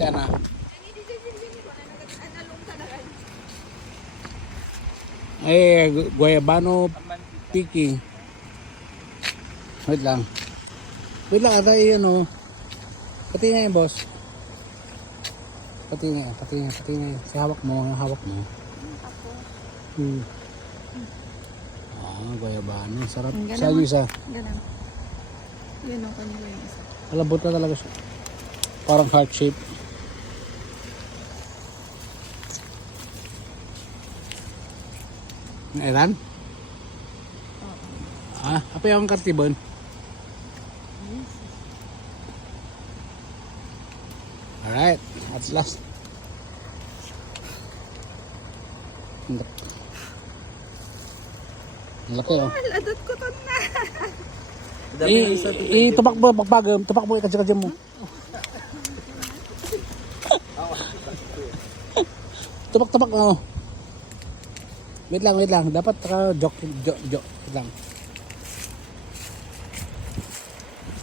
Yan na. Ay, guayabano piki. Wait lang. Wait lang, ata yun o. Pati nga yun, boss. Pati nga. Sa hawak mo, yung hawak mo. Guayabano. Sarap. Saan yung isa? Ganun. Yun ang kanila yung isa. Malambot na talaga siya. Parang heart shape. Eran? Apa yung kartibon? Alright, at last. Ang laki oh. Adot ko to na. Tupak mo, pagpagam. Tupak mo, ikadya mo. Tupak mo. Wait lang. Dapat joke. Wait lang.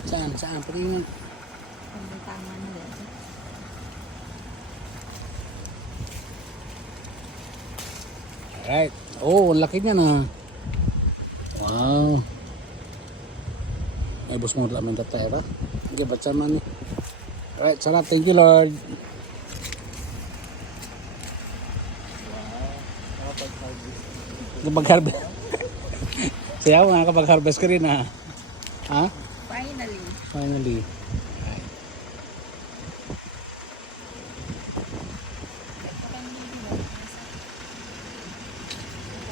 Saan? Pati yun. Tama na yan. Alright. Oh, ang laki niya na. Wow. Ay, bus mo namin tatay ba? Hindi, ba't sama ni? Alright, sarap. Thank you, Lord. Kapag-harvest. Siya nga, kapag-harvest ka rin ha. Ha? Finally. Finally.